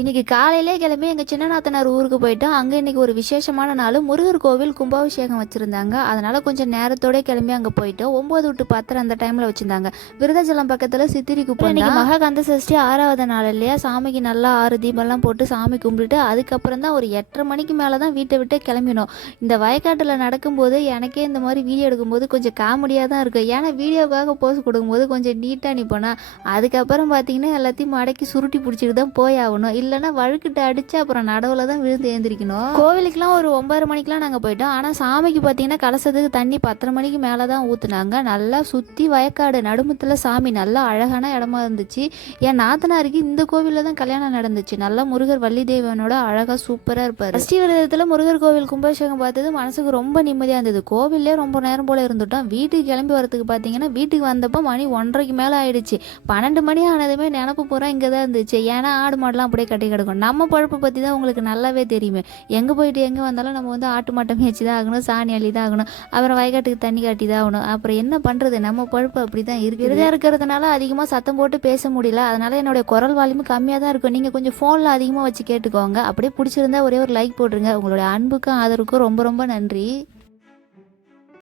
இன்னைக்கு காலையிலே கிளம்பி எங்கள் சின்னநாத்தனார் ஊருக்கு போயிட்டோம். அங்கே இன்னைக்கு ஒரு விசேஷமான நாள் முருகர் கோவில் கும்பாபிஷேகம் வச்சுருந்தாங்க. அதனால கொஞ்சம் நேரத்தோட கிளம்பி அங்கே போயிட்டோம். ஒம்பது டு பத்தரை அந்த டைமில் வச்சுருந்தாங்க. விருதாச்சலம் பக்கத்தில் சித்திரி குப்பம் இன்னைக்கு மகா கந்த சஷ்டி ஆறாவது நாள் இல்லையா? சாமிக்கு நல்லா ஆறு தீபம்லாம் போட்டு சாமி கும்பிட்டுட்டு அதுக்கப்புறம் தான் ஒரு எட்டரை மணிக்கு மேலே தான் வீட்டை விட்டு கிளம்பினோம். இந்த வயக்காட்டில் நடக்கும்போது எனக்கே இந்த மாதிரி வீடியோ எடுக்கும்போது கொஞ்சம் காமெடியாக தான் இருக்கும். ஏன்னா வீடியோக்காக போஸ் கொடுக்கும்போது கொஞ்சம் நீட்டாக நிற்போனா அதுக்கப்புறம் பார்த்தீங்கன்னா எல்லாத்தையும் மடக்கி சுருட்டி பிடிச்சிட்டு தான் போய் ஆகணும். இல்லைன்னா வழுக்கிட்டு அடிச்சு அப்புறம் நடவுல தான் விழுந்து எழுந்திரிக்கணும். கோவிலுக்குலாம் ஒரு ஒன்பதரை மணிக்கெலாம் நாங்கள் போயிட்டோம். ஆனால் சாமிக்கு பார்த்தீங்கன்னா கலசத்துக்கு தண்ணி பத்தரை மணிக்கு மேலே தான் ஊற்றுனாங்க நல்லா சுற்றி வயக்காடு நடுமத்தில் சாமி நல்லா அழகான இடமா இருந்துச்சு. என் நாத்தனாருக்கு இந்த கோவிலில் தான் கல்யாணம் நடந்துச்சு. நல்லா முருகர் வள்ளி தேவனோட அழகாக சூப்பராக இருப்பார். சஷ்டி விரதத்தில் முருகர் கோவில் கும்பாபிஷேகம் பார்த்தது மனசுக்கு ரொம்ப நிம்மதியாக இருந்தது. கோவிலே ரொம்ப நேரம் போல் இருந்துட்டோம். வீட்டுக்கு கிளம்பி வரதுக்கு பார்த்தீங்கன்னா வீட்டுக்கு வந்தப்போ மணி ஒன்றரைக்கு மேலே ஆயிடுச்சு. பன்னெண்டு மணி ஆனதுமே நினப்பு பூரா இங்கே தான் இருந்துச்சு. ஏன்னா ஆடு மாடெலாம் அப்படியே கட்டி கிடக்கும். நம்ம பழப்பை பற்றி தான் உங்களுக்கு நல்லாவே தெரியுமே. எங்கே போயிட்டு எங்கே வந்தாலும் நம்ம வந்து ஆட்டு மாட்டை மேய்ச்சி தான் ஆகணும் சாணி அள்ளி தான் ஆகணும் அப்புறம் வயக்காட்டுக்கு தண்ணி காட்டி தான் ஆகணும். அப்புறம் என்ன பண்ணுறது நம்ம பழப்பு அப்படி தான் இருக்குது. விரதம் இருக்கிறதுனால அதிகமாக சத்தம் போட்டு பேச முடியல. அதனால் என்னுடைய குரல் வால்யூம் கம்மியாக தான் இருக்கும். நீங்கள் கொஞ்சம் ஃபோனில் அதிகமாக வச்சு கேட்டுக்கோங்க. அப்படியே பிடிச்சிருந்தா ஒரே ஒரு லைக் போட்டுருங்க. உங்களுடைய அன்புக்கும் ஆதரவுக்கும் ரொம்ப ரொம்ப நன்றி.